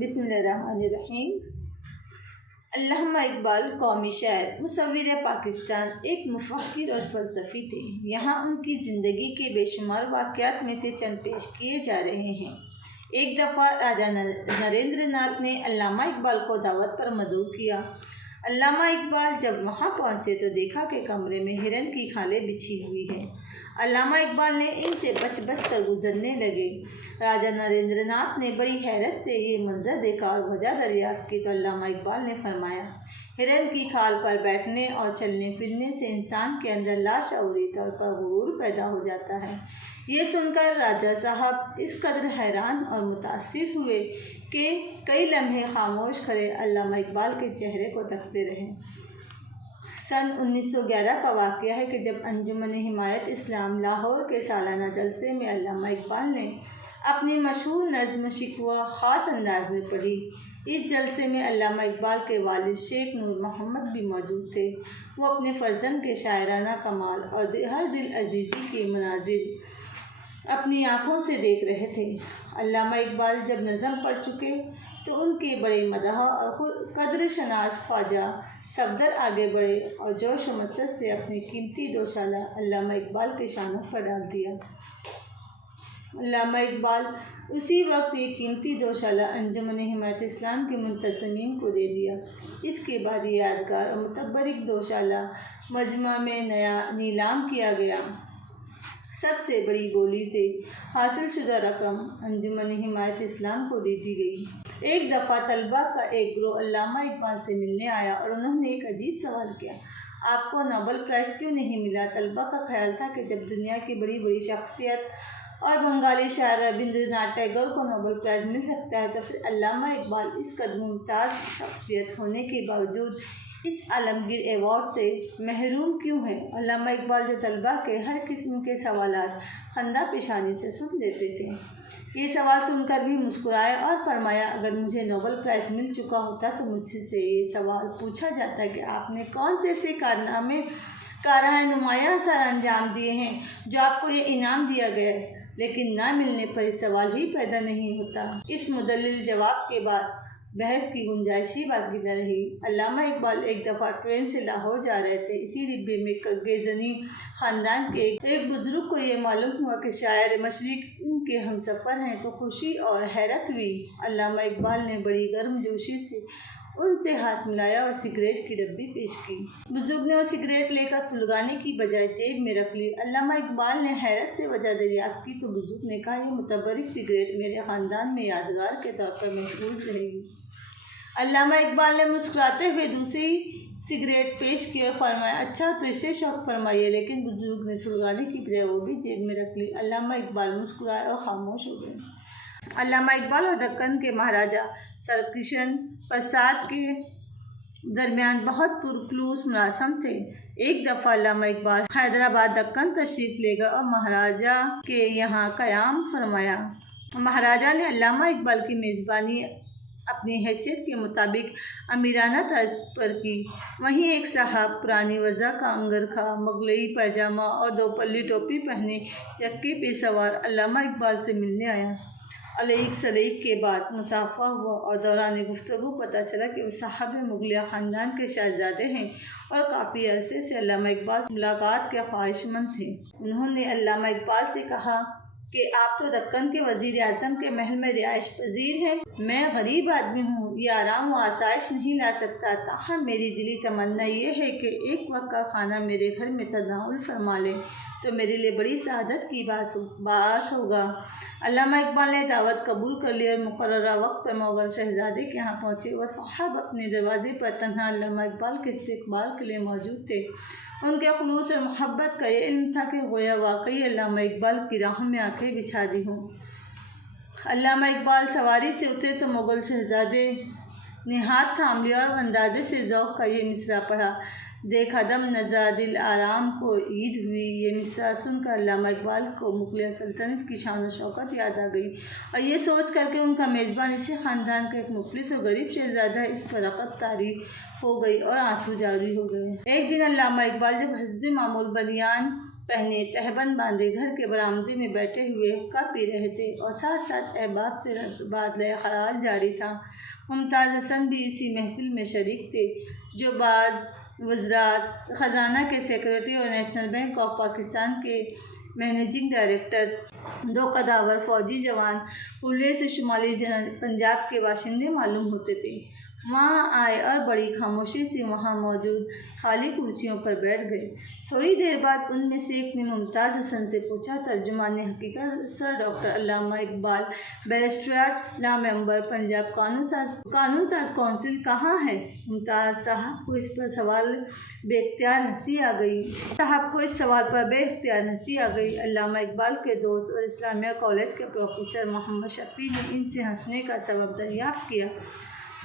بسم اللہ الرحمن الرحیم۔ علامہ اقبال قومی شاعر، مصور پاکستان، ایک مفکر اور فلسفی تھے۔ یہاں ان کی زندگی کے بے شمار واقعات میں سے چند پیش کیے جا رہے ہیں۔ ایک دفعہ راجا نریندر ناتھ نے علامہ اقبال کو دعوت پر مدعو کیا۔ علامہ اقبال جب وہاں پہنچے تو دیکھا کہ کمرے میں ہرن کی کھالیں بچھی ہوئی ہیں۔ علامہ اقبال نے ان سے بچ بچ کر گزرنے لگے۔ راجا نریندر ناتھ نے بڑی حیرت سے یہ منظر دیکھا اور وجہ دریافت کی تو علامہ اقبال نے فرمایا، ہرن کی کھال پر بیٹھنے اور چلنے پھرنے سے انسان کے اندر لاشعوری طور پر غرور پیدا ہو جاتا ہے۔ یہ سن کر راجا صاحب اس قدر حیران اور متاثر ہوئے کہ کئی لمحے خاموش کھڑے علامہ اقبال کے چہرے کو تکتے رہے۔ سن 1911 کا واقعہ ہے کہ جب انجمن حمایت اسلام لاہور کے سالانہ جلسے میں علامہ اقبال نے اپنی مشہور نظم شکوہ خاص انداز میں پڑھی۔ اس جلسے میں علامہ اقبال کے والد شیخ نور محمد بھی موجود تھے۔ وہ اپنے فرزند کے شاعرانہ کمال اور ہر دل عزیزی کے مناظر اپنی آنکھوں سے دیکھ رہے تھے۔ علامہ اقبال جب نظم پڑھ چکے تو ان کے بڑے مداح اور قدر شناس خواجہ صفدر آگے بڑھے اور جوش و مسرت سے اپنی قیمتی دوشالہ علامہ اقبال کے شانوں پر ڈال دیا۔ علامہ اقبال اسی وقت یہ قیمتی دوشالہ انجمن حمایت اسلام کے منتظمین کو دے دیا۔ اس کے بعد یہ یادگار اور متبرک دوشالہ مجمع میں نیلام کیا گیا۔ سب سے بڑی بولی سے حاصل شدہ رقم انجمن حمایت اسلام کو دے دی گئی۔ ایک دفعہ طلباء کا ایک گروہ علامہ اقبال سے ملنے آیا اور انہوں نے ایک عجیب سوال کیا، آپ کو نوبل پرائز کیوں نہیں ملا؟ طلباء کا خیال تھا کہ جب دنیا کی بڑی بڑی شخصیت اور بنگالی شاعر رابندر ناتھ ٹیگور کو نوبل پرائز مل سکتا ہے تو پھر علامہ اقبال اس قدر ممتاز شخصیت ہونے کے باوجود اس عالمگیر ایوارڈ سے محروم کیوں ہیں؟ علامہ اقبال جو طلباء کے ہر قسم کے سوالات خندہ پیشانی سے سن لیتے تھے، یہ سوال سن کر بھی مسکرائے اور فرمایا، اگر مجھے نوبل پرائز مل چکا ہوتا تو مجھ سے یہ سوال پوچھا جاتا کہ آپ نے کون سے ایسے کارنامے کارۂ نمایاں سر انجام دیے ہیں جو آپ کو یہ انعام دیا گیا ہے، لیکن نہ ملنے پر یہ سوال ہی پیدا نہیں ہوتا۔ اس مدلل جواب کے بعد بحث کی گنجائش ہی باقی نہ رہی۔ علامہ اقبال ایک دفعہ ٹرین سے لاہور جا رہے تھے۔ اسی ڈبے میں گیزنی خاندان کے ایک بزرگ کو یہ معلوم ہوا کہ شاعر مشرق ان کے ہمسفر ہیں تو خوشی اور حیرت ہوئی۔ علامہ اقبال نے بڑی گرم جوشی سے ان سے ہاتھ ملایا اور سگریٹ کی ڈبی پیش کی۔ بزرگ نے وہ سگریٹ لے کر سلگانے کی بجائے جیب میں رکھ لی۔ علامہ اقبال نے حیرت سے وجہ دریافت کی تو بزرگ نے کہا، یہ متبرک سگریٹ میرے خاندان میں یادگار کے طور پر محفوظ رہے گی۔ علامہ اقبال نے مسکراتے ہوئے دوسری سگریٹ پیش کی اور فرمایا، اچھا تو اسے شوق فرمائیے، لیکن بزرگ نے سلگانے کی بجائے وہ بھی جیب میں رکھ لی۔ علامہ اقبال مسکرائے اور خاموش ہو گئے۔ علامہ اقبال اور دکن کے مہاراجا سر کرشن پرساد کے درمیان بہت پرخلوص مراسم تھے۔ ایک دفعہ علامہ اقبال حیدرآباد دکن تشریف لے گئے اور مہاراجا کے یہاں قیام فرمایا۔ مہاراجا نے علامہ اقبال کی میزبانی اپنی حیثیت کے مطابق امیرانہ طرز پر کی۔ وہیں ایک صاحب پرانی وضع کا انگرکھا مغلئی پائجامہ اور دوپلی ٹوپی پہنے یکے پہ سوار علامہ اقبال سے ملنے آیا۔ علیک سلیک کے بعد مصافحہ ہوا اور دوران گفتگو پتہ چلا کہ وہ صاحب مغلیہ خاندان کے شہزادے ہیں اور کافی عرصے سے علامہ اقبال سے ملاقات کے خواہش مند تھے۔ انہوں نے علامہ اقبال سے کہا کہ آپ تو دکن کے وزیر اعظم کے محل میں رہائش پذیر ہیں، میں غریب آدمی ہوں، یہ آرام و آسائش نہیں لا سکتا، تاہم میری دلی تمنا یہ ہے کہ ایک وقت کا کھانا میرے گھر میں تناول فرما لیں تو میرے لیے بڑی سعادت کی باعث ہوگا۔ علامہ اقبال نے دعوت قبول کر لی اور مقررہ وقت پر مغل شہزادے کے یہاں پہنچے۔ وہ صاحب اپنے دروازے پر تنہا علامہ اقبال کے استقبال کے لیے موجود تھے۔ ان کے خلوص اور محبت کا یہ علم تھا کہ گویا واقعی علامہ اقبال کی راہوں میں آنکھیں بچھا دی ہوں۔ علامہ اقبال سواری سے اترے تو مغل شہزادے نے ہاتھ تھام لیا اور اندازے سے ذوق کا یہ مصرع پڑھا، دیکھا دم نزا دل آرام کو عید ہوئی۔ یہ مصرع سن کر علامہ اقبال کو مغلیہ سلطنت کی شان و شوکت یاد آ گئی اور یہ سوچ کر کہ ان کا میزبان اسی خاندان کا ایک مفلس اور غریب شہزادہ ہے، اس پر رغبت طاری ہو گئی اور آنسو جاری ہو گئے۔ ایک دن علامہ اقبال جب حسب معمول بنیان پہنے تہبند باندھے گھر کے برآمدے میں بیٹھے ہوئے حقہ پی رہے تھے اور ساتھ ساتھ احباب سے تبادلہ خیال جاری تھا۔ ممتاز حسن بھی اسی محفل میں شریک تھے، جو بعد وزارت خزانہ کے سیکرٹری اور نیشنل بینک آف پاکستان کے مینیجنگ ڈائریکٹر، 2 قداور فوجی جوان پورلے سے شمالی پنجاب کے باشندے معلوم ہوتے تھے۔ وہاں آئے اور بڑی خاموشی سے وہاں موجود خالی کرسیوں پر بیٹھ گئے۔ تھوڑی دیر بعد ان میں سے ایک نے ممتاز حسن سے پوچھا، ترجمان حقیقت سر ڈاکٹر علامہ اقبال بیرسٹریٹ لا ممبر پنجاب قانون ساز کونسل کہاں ہے؟ ممتاز صاحب کو اس سوال پر بے اختیار ہنسی آ گئی۔ علامہ اقبال کے دوست اور اسلامیہ کالج کے پروفیسر محمد شفیع نے ان سے ہنسنے کا سبب دریافت کیا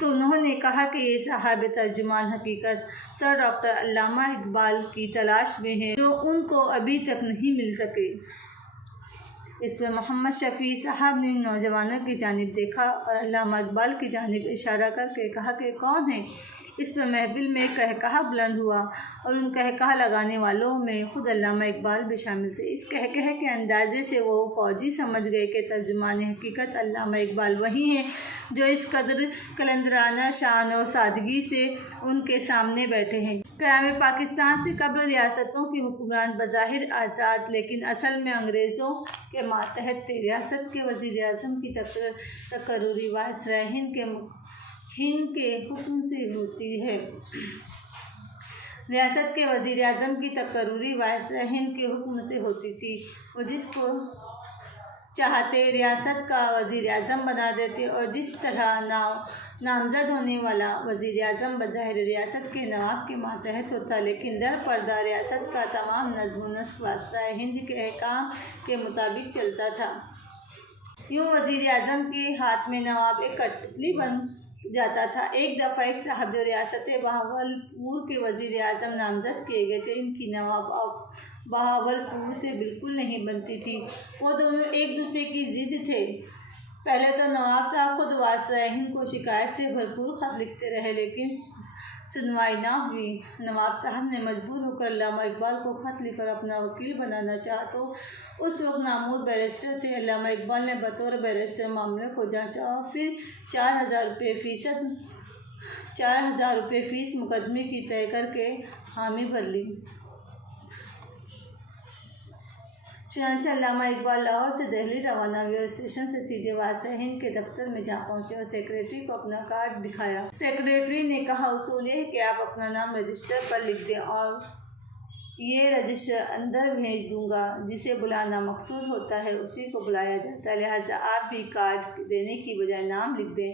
تو انہوں نے کہا کہ یہ صاحب ترجمان حقیقت سر ڈاکٹر علامہ اقبال کی تلاش میں ہیں، جو ان کو ابھی تک نہیں مل سکے۔ اس پر محمد شفیع صاحب نے نوجوانوں کی جانب دیکھا اور علامہ اقبال کی جانب اشارہ کر کے کہا کہ کون ہے؟ اس پر محفل میں قہقہہ بلند ہوا اور ان قہقہہ لگانے والوں میں خود علامہ اقبال بھی شامل تھے۔ اس قہقہے کے اندازے سے وہ فوجی سمجھ گئے کہ ترجمان حقیقت علامہ اقبال وہی ہیں جو اس قدر قلندرانہ شان و سادگی سے ان کے سامنے بیٹھے ہیں۔ قیام پاکستان سے قبل ریاستوں کے حکمران بظاہر آزاد لیکن اصل میں انگریزوں کے ماتحت تھے۔ ریاست کے وزیر اعظم کی تقرری وائسرائے ہند کے حکم سے ہوتی ہے۔ ریاست کے وزیر اعظم کی تقرری وائسرائے ہند کے حکم سے ہوتی تھی۔ وہ جس کو چاہتے ریاست کا وزیر اعظم بنا دیتے اور جس طرح نامزد ہونے والا وزیر اعظم بظاہر ریاست کے نواب کے ماتحت ہوتا، لیکن در پردہ ریاست کا تمام نظم و نسق وائسرائے ہند کے احکام کے مطابق چلتا تھا۔ یوں وزیر اعظم کے ہاتھ میں نواب ایک کٹپلی بن جاتا تھا۔ ایک دفعہ ایک صاحب جو ریاست بہاولپور کے وزیر اعظم نامزد کیے گئے تھے، ان کی نواب بہاولپور سے بالکل نہیں بنتی تھی۔ وہ دونوں ایک دوسرے کی ضد تھے۔ پہلے تو نواب صاحب خود وائسرائے ہند کو شکایت سے بھرپور خط لکھتے رہے، لیکن سنوائی نہ ہوئی۔ نواب صاحب نے مجبور ہو کر علامہ اقبال کو خط لکھ کر اپنا وکیل بنانا چاہا تو اس وقت نامور بیرسٹر تھے۔ علامہ اقبال نے بطور بیرسٹر معاملے کو جانچا اور پھر 4,000 روپے فیس مقدمے کی طے کر کے حامی بھر لی۔ چنانچہ علامہ اقبال لاہور سے دہلی روانہ ہوئے اور اسٹیشن سے سیدھے وائسرائے ہند کے دفتر میں جا پہنچے اور سیکرٹری کو اپنا کارڈ دکھایا۔ سیکرٹری نے کہا، اصول یہ ہے کہ آپ اپنا نام رجسٹر پر لکھ دیں اور یہ رجسٹر اندر بھیج دوں گا۔ جسے بلانا مقصود ہوتا ہے اسی کو بلایا جاتا ہے، لہٰذا آپ بھی کارڈ دینے کی بجائے نام لکھ دیں۔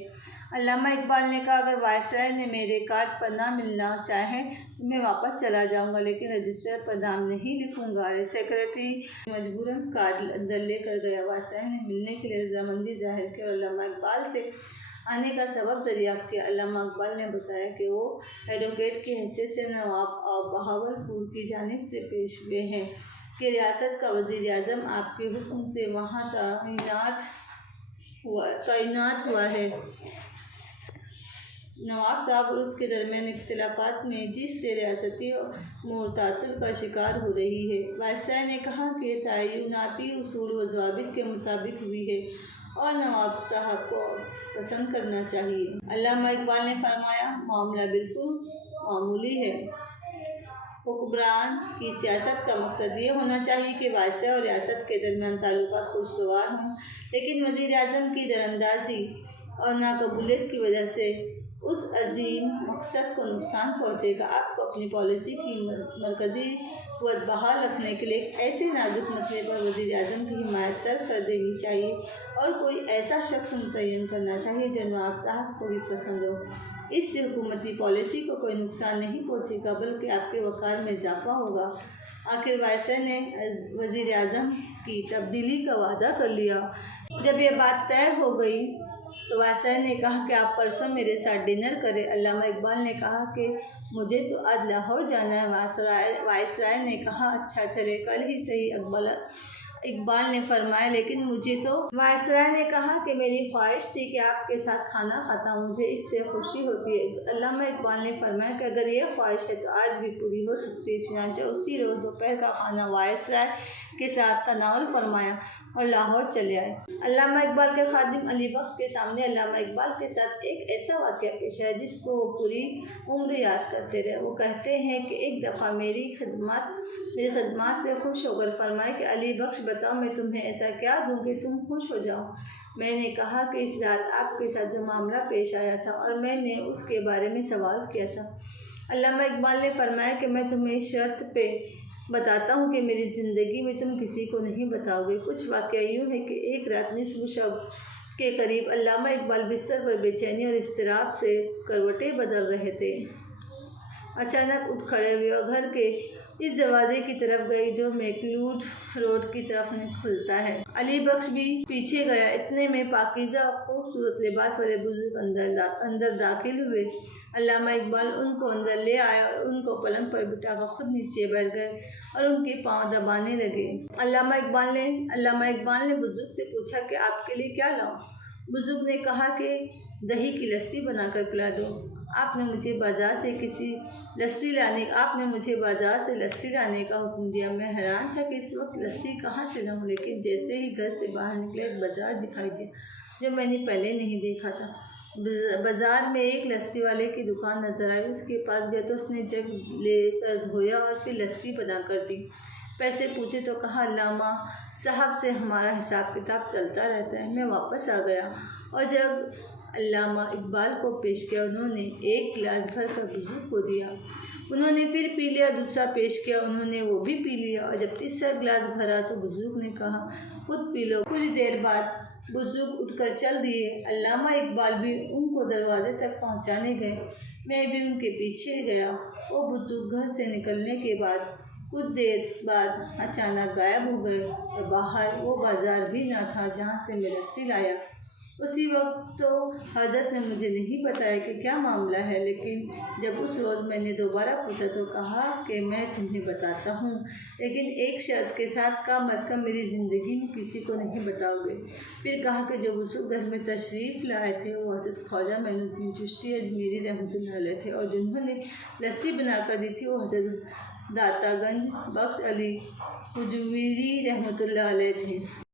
علامہ اقبال نے کہا، اگر وائسرائے نے میرے کارڈ پر نام ملنا چاہے تو میں واپس چلا جاؤں گا، لیکن رجسٹر پر نام نہیں لکھوں گا۔ سیکرٹری مجبوراً کارڈ اندر لے کر گیا۔ وائسرائے نے ملنے کے لیے رضامندی ظاہر کی اور علامہ اقبال سے آنے کا سبب دریافت کیا۔ علامہ اقبال نے بتایا کہ وہ ایڈوکیٹ کی حیثیت سے نواب آف بہاولپور کی جانب سے پیش ہوئے ہیں کہ ریاست کا وزیر اعظم آپ کے حکم سے وہاں تعینات ہوا ہے۔ نواب صاحب اور اس کے درمیان اختلافات میں جس سے ریاستی امور تعطل کا شکار ہو رہی ہے۔ وائسرائے نے کہا کہ تعیناتی اصول و ضوابط کے مطابق ہوئی ہے اور نواب صاحب کو پسند کرنا چاہیے۔ علامہ اقبال نے فرمایا، معاملہ بالکل معمولی ہے۔ حکمران کی سیاست کا مقصد یہ ہونا چاہیے کہ وائسرائے اور ریاست کے درمیان تعلقات خوشگوار ہوں، لیکن وزیر اعظم کی دراندازی اور ناقبولیت کی وجہ سے اس عظیم مقصد کو نقصان پہنچے گا۔ آپ کو اپنی پالیسی کی مرکزی قوت بحال رکھنے کے لیے ایک ایسے نازک مسئلے پر وزیر اعظم کی حمایت ترک کر دینی چاہیے اور کوئی ایسا شخص متعین کرنا چاہیے جو نواب صاحب کو بھی پسند ہو۔ اس سے حکومتی پالیسی کو کوئی نقصان نہیں پہنچے گا بلکہ آپ کے وقار میں اضافہ ہوگا۔ آخر وائسرائے نے وزیر اعظم کی تبدیلی کا وعدہ کر لیا۔ جب یہ بات طے ہو گئی تو وائسرائے نے کہا کہ آپ پرسوں میرے ساتھ ڈنر کریں۔ علامہ اقبال نے کہا کہ مجھے تو آج لاہور جانا ہے۔ وائسرائے نے کہا، اچھا چلے، کل ہی صحیح۔ اقبال نے فرمایا لیکن مجھے تو وائسرائے نے کہا کہ میری خواہش تھی کہ آپ کے ساتھ کھانا کھاتا ہوں، مجھے اس سے خوشی ہوتی ہے۔ علامہ اقبال نے فرمایا کہ اگر یہ خواہش ہے تو آج بھی پوری ہو سکتی ہے۔ چنانچہ اسی روز دوپہر کا کھانا وائسرائے کے ساتھ تناول فرمایا اور لاہور چلے آئے۔ علامہ اقبال کے خادم علی بخش کے سامنے علامہ اقبال کے ساتھ ایک ایسا واقعہ پیش آیا جس کو وہ پوری عمر یاد کرتے رہے۔ وہ کہتے ہیں کہ ایک دفعہ میری خدمات سے خوش ہو کر فرمائے کہ علی بخش بتاؤ میں تمہیں ایسا کیا دوں کہ تم خوش ہو جاؤ۔ میں نے کہا کہ اس رات آپ کے ساتھ جو معاملہ پیش آیا تھا اور میں نے اس کے بارے میں سوال کیا تھا۔ علامہ اقبال نے فرمایا کہ میں تمہیں اس شرط پہ بتاتا ہوں کہ میری زندگی میں تم کسی کو نہیں بتاؤ گے۔ کچھ واقعہ یوں ہے کہ ایک رات نصف شب کے قریب علامہ اقبال بستر پر بے چینی اور اضطراب سے کروٹیں بدل رہے تھے۔ اچانک اٹھ کھڑے ہوئے اور گھر کے اس دروازے کی طرف گئے جو میکلوڈ روڈ کی طرف کھلتا ہے۔ علی بخش بھی پیچھے گیا۔ اتنے میں پاکیزہ اور خوبصورت لباس والے بزرگ اندر داخل ہوئے۔ علامہ اقبال ان کو اندر لے آئے اور ان کو پلنگ پر بٹھا کر خود نیچے بیٹھ گئے اور ان کے پاؤں دبانے لگے۔ علامہ اقبال نے بزرگ سے پوچھا کہ آپ کے لیے کیا لاؤں؟ بزرگ نے کہا کہ دہی کی لسی بنا کر پلا دو۔ آپ نے مجھے بازار سے لسی لانے کا حکم دیا۔ میں حیران تھا کہ اس وقت لسی کہاں سے لاؤں، لیکن جیسے ہی گھر سے باہر نکلا ایک بازار دکھائی دیا جو میں نے پہلے نہیں دیکھا تھا۔ بازار میں ایک لسی والے کی دکان نظر آئی۔ اس کے پاس گیا تو اس نے جگ لے کر دھویا اور پھر لسی بنا کر دی۔ پیسے پوچھے تو کہا علامہ صاحب سے ہمارا حساب کتاب چلتا رہتا ہے۔ میں واپس آ گیا اور جگ علامہ اقبال کو پیش کیا۔ انہوں نے ایک گلاس بھر کر بزرگ کو دیا۔ انہوں نے پھر پی لیا۔ دوسرا پیش کیا، انہوں نے وہ بھی پی لیا اور جب تیسرا گلاس بھرا تو بزرگ نے کہا خود پی لو۔ کچھ دیر بعد بزرگ اٹھ کر چل دیے۔ علامہ اقبال بھی ان کو دروازے تک پہنچانے گئے، میں بھی ان کے پیچھے گیا۔ وہ بزرگ گھر سے نکلنے کے بعد کچھ دیر بعد اچانک غائب ہو گئے اور باہر وہ بازار بھی نہ تھا جہاں سے میں لسی لایا۔ اسی وقت تو حضرت نے مجھے نہیں بتایا کہ کیا معاملہ ہے، لیکن جب اس روز میں نے دوبارہ پوچھا تو کہا کہ میں تمہیں بتاتا ہوں، لیکن ایک شرط کے ساتھ، کم از کم میری زندگی میں کسی کو نہیں بتاؤ گے۔ پھر کہا کہ جو بزرگ گھر میں تشریف لائے تھے وہ حضرت خواجہ معین الدین چشتی اجمیری رحمۃ اللہ علیہ تھے اور جنہوں نے لسی بنا کر دی تھی وہ حضرت داتا گنج بخش علی ہجویری رحمۃ اللہ علیہ تھے۔